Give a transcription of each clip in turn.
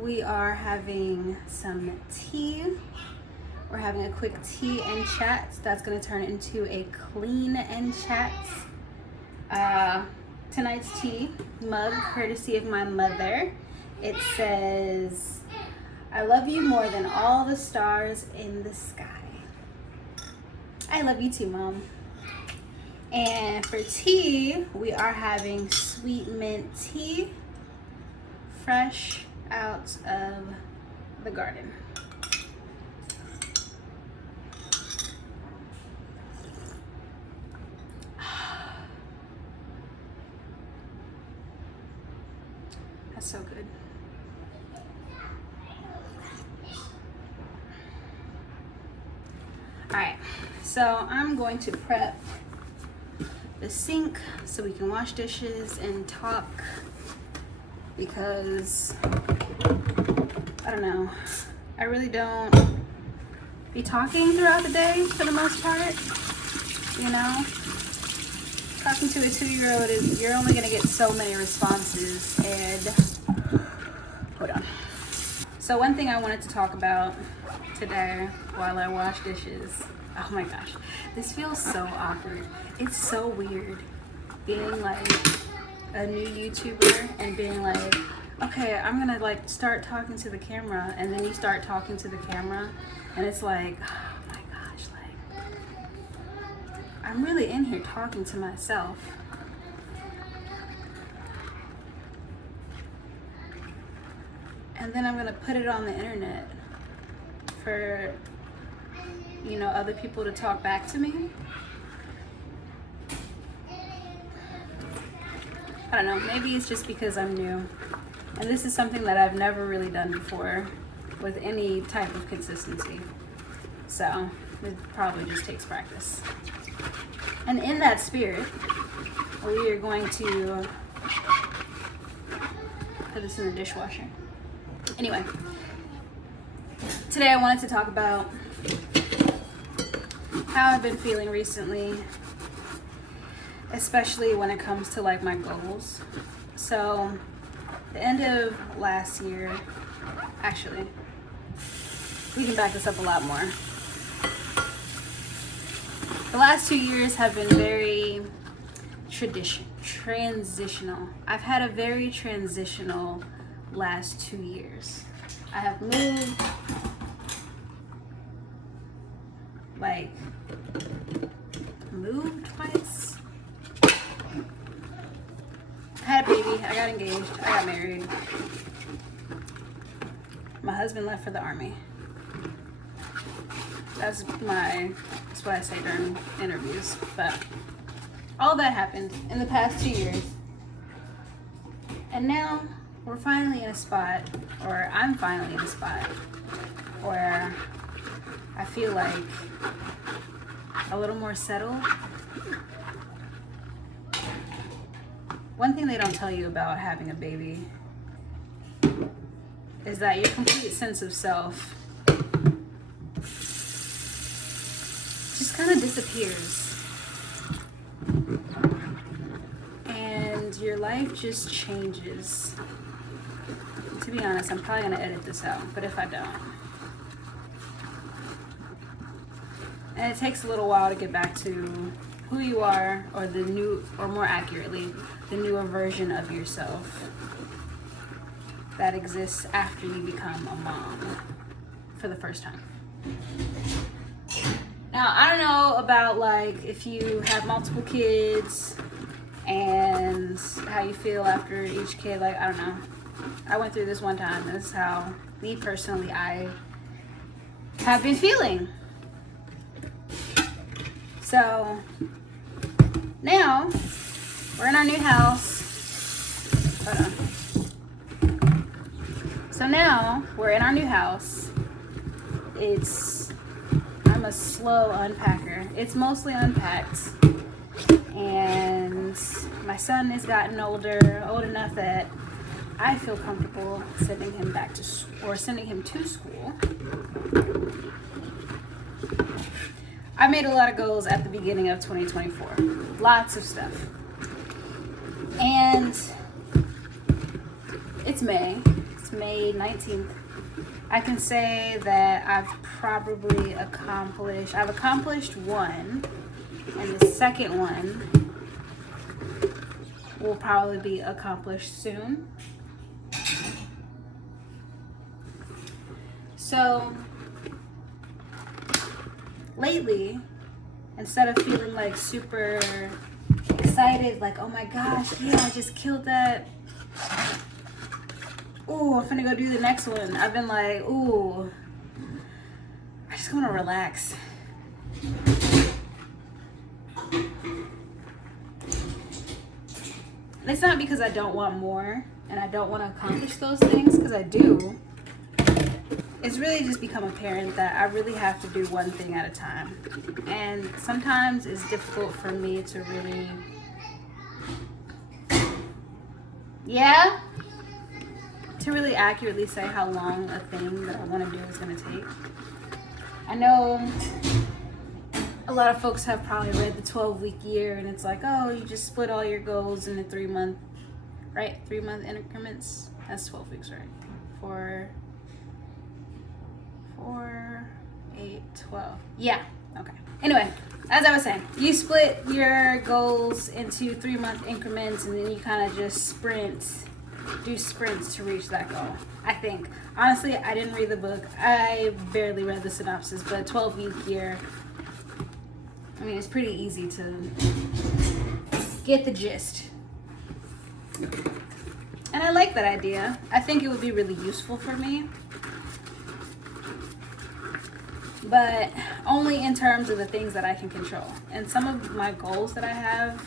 we are having some tea. We're having a quick tea and chat. That's gonna turn into a clean and chat. Tonight's tea mug, courtesy of my mother. It says, "I love you more than all the stars in the sky." I love you too, Mom. And for tea, we are having sweet mint tea, fresh out of the garden. That's so good. All right, so I'm going to prep the sink so we can wash dishes and talk, because I don't know, I really don't be talking throughout the day for the most part. You know, talking to a 2-year-old is, you're only gonna get so many responses. And hold on. So one thing I wanted to talk about today while I wash dishes, oh my gosh, this feels so awkward. It's so weird being like a new YouTuber and being like, okay, I'm gonna like start talking to the camera, and then you start talking to the camera and it's like, oh my gosh, like I'm really in here talking to myself. And then I'm gonna put it on the internet for, you know, other people to talk back to me. I don't know, maybe it's just because I'm new. And this is something that I've never really done before with any type of consistency. So it probably just takes practice. And in that spirit, we are going to put this in the dishwasher. Anyway, today I wanted to talk about how I've been feeling recently, especially when it comes to like my goals. So the end of last year, actually, we can back this up a lot more. The last 2 years have been very transitional. I've had a very transitional last 2 years. I have moved, twice. I had a baby, I got engaged, I got married. My husband left for the army. That's what I say during interviews. But all that happened in the past 2 years. And now we're finally in a spot, or I'm finally in a spot, where I feel like a little more settled. One thing they don't tell you about having a baby is that your complete sense of self just kind of disappears. And your life just changes. To be honest, I'm probably gonna edit this out, but if I don't. And it takes a little while to get back to who you are, or the new, or more accurately, the newer version of yourself that exists after you become a mom for the first time. Now, I don't know about like if you have multiple kids and how you feel after each kid. Like, I don't know. I went through this one time. This is how, me personally, I have been feeling. So now we're in our new house. Hold on. So now we're in our new house. I'm a slow unpacker. It's mostly unpacked. And my son has gotten older, old enough that I feel comfortable sending him back to school, or sending him to school. I made a lot of goals at the beginning of 2024. Lots of stuff. And it's May. It's May 19th. I can say that I've accomplished one, and the second one will probably be accomplished soon. So lately, instead of feeling like super excited, like, oh my gosh, yeah, I just killed that. Ooh, I'm finna go do the next one. I've been like, ooh, I just wanna relax. And it's not because I don't want more and I don't want to accomplish those things, because I do. It's really just become apparent that I really have to do one thing at a time. And sometimes it's difficult for me to really, to really accurately say how long a thing that I want to do is going to take. I know a lot of folks have probably read the 12-week year, and it's like, oh, you just split all your goals into 3-month, right? 3-month increments. That's 12 weeks, right? 4, 8, 12. Yeah, okay. Anyway, as I was saying, you split your goals into 3-month increments, and then you kind of just do sprints to reach that goal, I think. Honestly, I didn't read the book. I barely read the synopsis, but 12-week year, I mean, it's pretty easy to get the gist. And I like that idea. I think it would be really useful for me. But only in terms of the things that I can control. And some of my goals that I have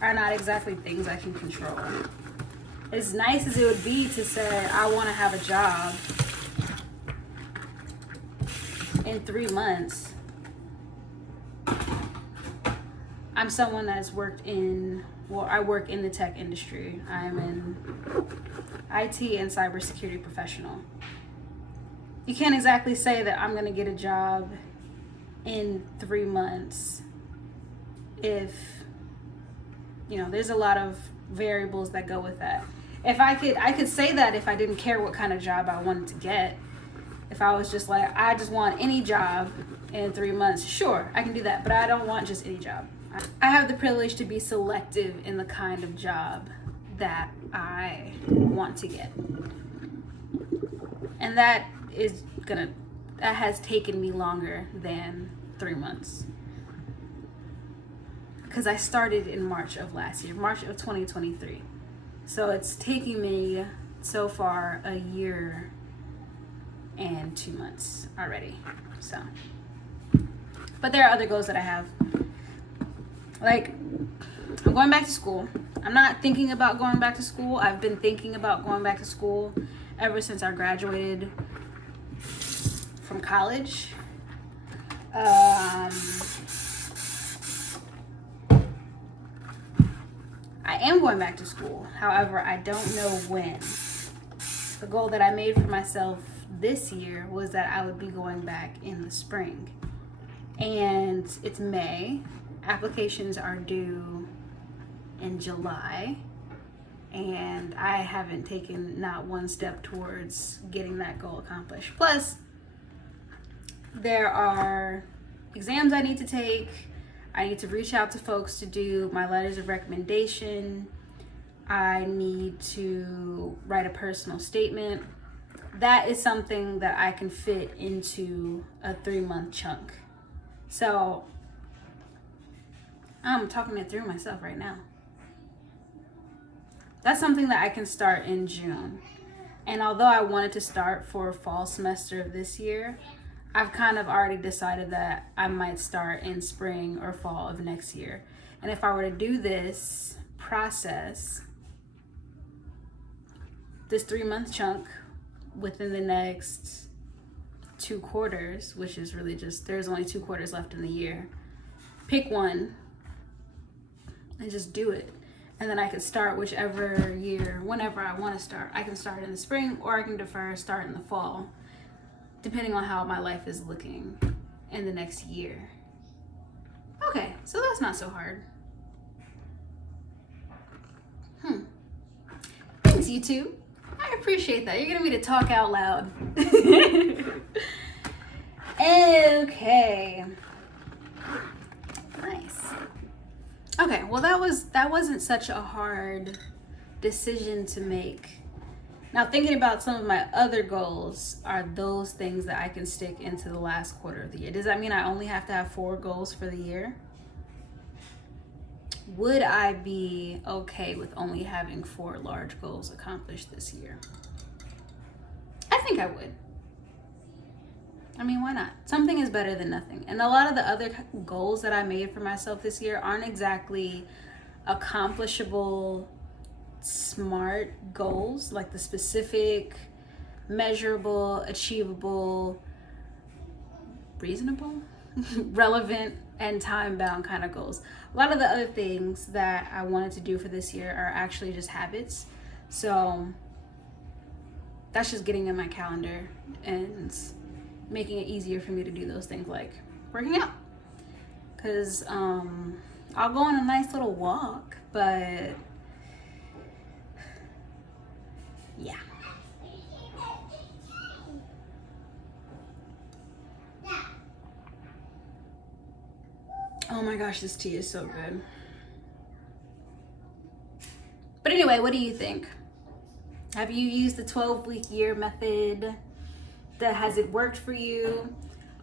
are not exactly things I can control. As nice as it would be to say, I want to have a job in 3 months, I'm someone that's worked in, I work in the tech industry. I'm an IT and cybersecurity professional. You can't exactly say that I'm going to get a job in 3 months if, there's a lot of variables that go with that. If I could say that if I didn't care what kind of job I wanted to get. If I was just like, I just want any job in 3 months, sure, I can do that. But I don't want just any job. I have the privilege to be selective in the kind of job that I want to get. And that has taken me longer than 3 months. Because I started in March of last year, March of 2023. So it's taking me so far a year and 2 months already. So, but there are other goals that I have. Like, I'm going back to school. I'm not thinking about going back to school. I've been thinking about going back to school ever since I graduated from college. I am going back to school. However, I don't know when. The goal that I made for myself this year was that I would be going back in the spring. And it's May. Applications are due in July. And I haven't taken not one step towards getting that goal accomplished. Plus, there are exams I need to take. I need to reach out to folks to do my letters of recommendation. I need to write a personal statement. That is something that I can fit into a 3-month chunk. So I'm talking it through myself right now. That's something that I can start in June. And although I wanted to start for fall semester of this year, I've kind of already decided that I might start in spring or fall of next year. And if I were to do this process, this 3-month chunk within the next 2 quarters, which is really just, there's only 2 quarters left in the year, pick one and just do it. And then I could start whichever year, whenever I want to start. I can start in the spring, or I can defer, start in the fall, depending on how my life is looking in the next year. Okay, so that's not so hard. Thanks, YouTube. I appreciate that. You're getting me to talk out loud. Okay. Nice. Okay, well that wasn't such a hard decision to make. Now, thinking about some of my other goals, are those things that I can stick into the last quarter of the year? Does that mean I only have to have 4 goals for the year? Would I be okay with only having 4 large goals accomplished this year? I think I would. I mean, why not? Something is better than nothing. And a lot of the other goals that I made for myself this year aren't exactly accomplishable, smart goals, like the specific, measurable, achievable, reasonable, relevant, and time-bound kind of goals. A lot of the other things that I wanted to do for this year are actually just habits. So that's just getting in my calendar and making it easier for me to do those things, like working out. Because I'll go on a nice little walk, but yeah. Oh my gosh, this tea is so good. But anyway, what do you think? Have you used the 12-week year method? Has it worked for you?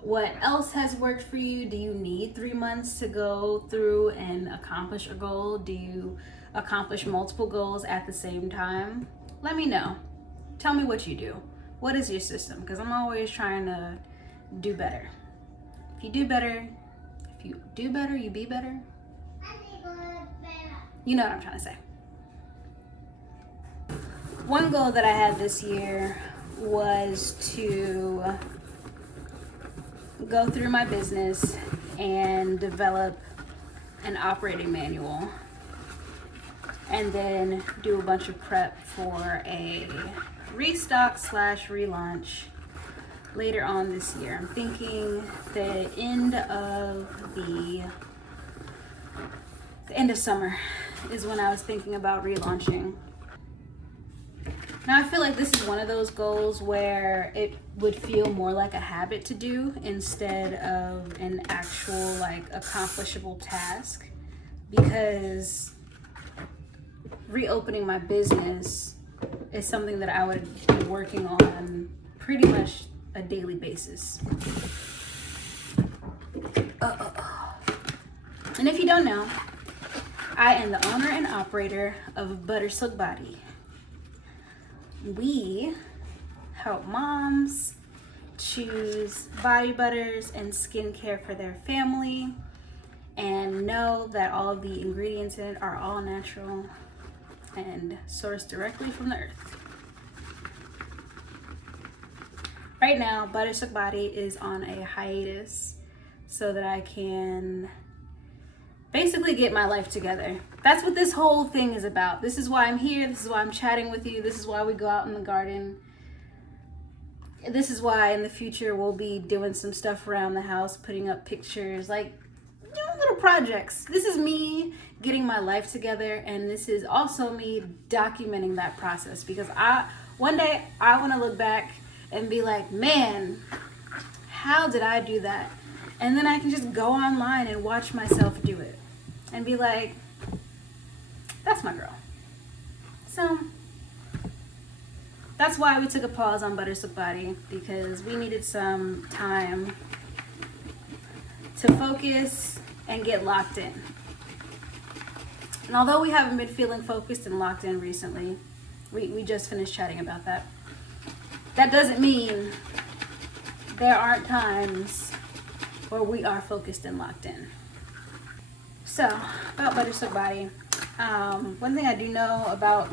What else has worked for you? Do you need 3 months to go through and accomplish a goal? Do you accomplish multiple goals at the same time? Let me know. Tell me what you do. What is your system? Because I'm always trying to do better. If you do better, you be better. You know what I'm trying to say. One goal that I had this year was to go through my business and develop an operating manual, and then do a bunch of prep for a restock / relaunch later on this year. I'm thinking the end of summer is when I was thinking about relaunching. Now I feel like this is one of those goals where it would feel more like a habit to do instead of an actual like accomplishable task, because reopening my business is something that I would be working on pretty much a daily basis. And if you don't know, I am the owner and operator of Buttersilk Body. We help moms choose body butters and skincare for their family, and know that all of the ingredients in it are all natural and sourced directly from the earth. Right now, Buttersilk Body is on a hiatus so that I can basically get my life together. That's what this whole thing is about. This is why I'm here. This is why I'm chatting with you. This is why we go out in the garden. This is why in the future we'll be doing some stuff around the house, putting up pictures, like little projects. This is me getting my life together, and this is also me documenting that process, because one day I want to look back and be like, man, how did I do that? And then I can just go online and watch myself do it and be like, that's my girl. So that's why we took a pause on Buttersilk Body, because we needed some time to focus and get locked in. And although we haven't been feeling focused and locked in recently, we just finished chatting about that. That doesn't mean there aren't times where we are focused and locked in. So, about Buttersilk Body. One thing I do know about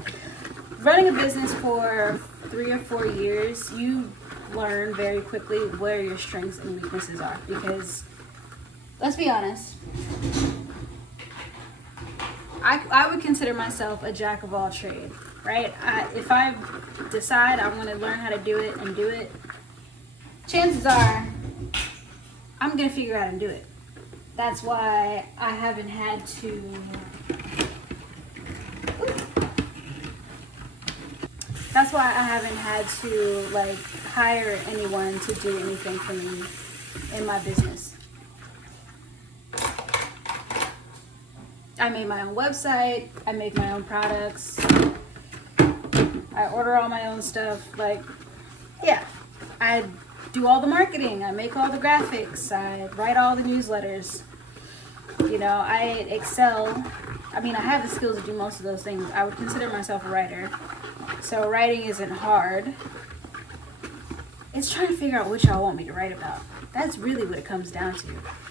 running a business for 3 or 4 years, you learn very quickly where your strengths and weaknesses are, because let's be honest, I would consider myself a jack of all trade, right? If I decide I want to learn how to do it and do it, chances are I'm going to figure out and do it. That's why I haven't had why I haven't had to like hire anyone to do anything for me in my business. I made my own website, I make my own products, I order all my own stuff. Like, yeah, I do all the marketing, I make all the graphics, I write all the newsletters. You know, I excel. I mean, I have the skills to do most of those things. I would consider myself a writer. So writing isn't hard. It's trying to figure out what y'all want me to write about. That's really what it comes down to.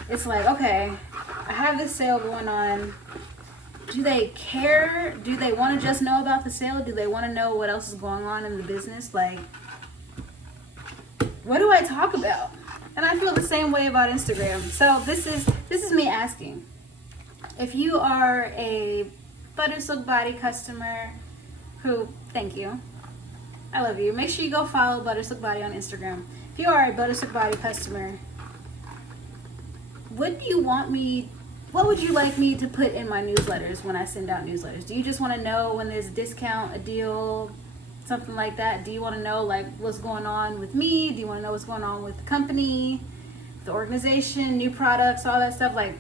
It's like, okay, I have this sale going on. Do they care? Do they want to just know about the sale? Do they want to know what else is going on in the business? Like, what do I talk about? And I feel the same way about Instagram. So this is me asking. If you are a Butter Silk Body customer who, thank you, I love you. Make sure you go follow Butter Silk Body on Instagram. If you are a Butter Silk Body customer, what would you like me to put in my newsletters when I send out newsletters? Do you just want to know when there's a discount, a deal, something like that? Do you want to know like what's going on with me? Do you want to know what's going on with the company, the organization, new products, all that stuff? Like,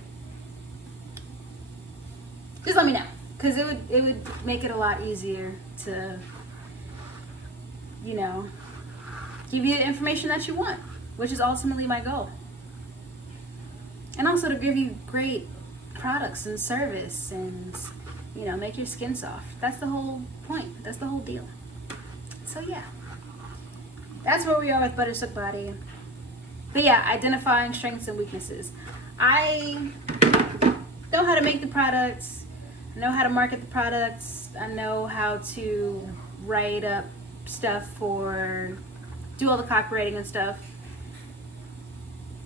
just let me know, because it would make it a lot easier to, you know, give you the information that you want, which is ultimately my goal. And also to give you great products and service and, you know, make your skin soft. That's the whole point. That's the whole deal. So yeah, that's where we are with Butter Silk Body. But yeah, identifying strengths and weaknesses. I know how to make the products. I know how to market the products. I know how to write up stuff do all the copywriting and stuff.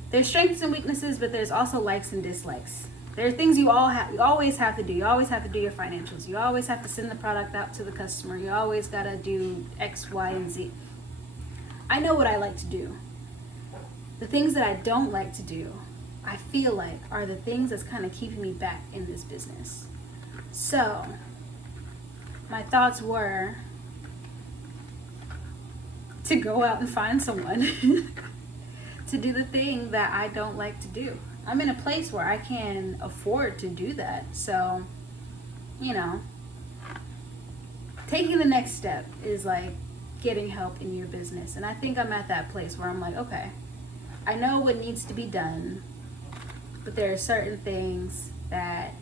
There's strengths and weaknesses, but there's also likes and dislikes. There are things you always have to do. You always have to do your financials. You always have to send the product out to the customer. You always gotta do X, Y, and Z. I know what I like to do. The things that I don't like to do, I feel like, are the things that's kind of keeping me back in this business. So, my thoughts were to go out and find someone to do the thing that I don't like to do. I'm in a place where I can afford to do that. So, you know, taking the next step is like getting help in your business. And I think I'm at that place where I'm like, okay, I know what needs to be done, but there are certain things that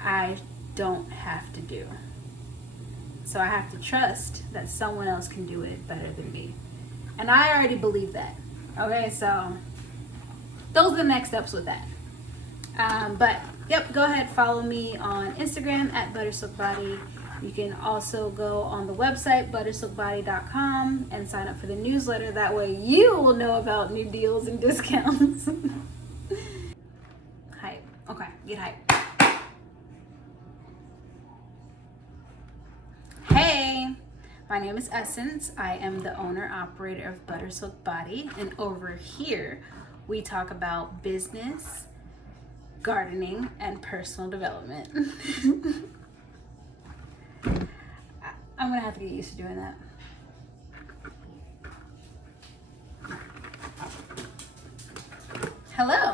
I don't have to do. So I have to trust that someone else can do it better than me. And I already believe that. Okay, so those are the next steps with that. But yep, go ahead, follow me on Instagram at buttersilkbody. You can also go on the website buttersilkbody.com and sign up for the newsletter. That way you will know about new deals and discounts. Hype. Okay, get hype. Hey, my name is Essence. I am the owner operator of Butter Silk Body, and over here we talk about business, gardening, and personal development. I'm gonna have to get used to doing that. Hello.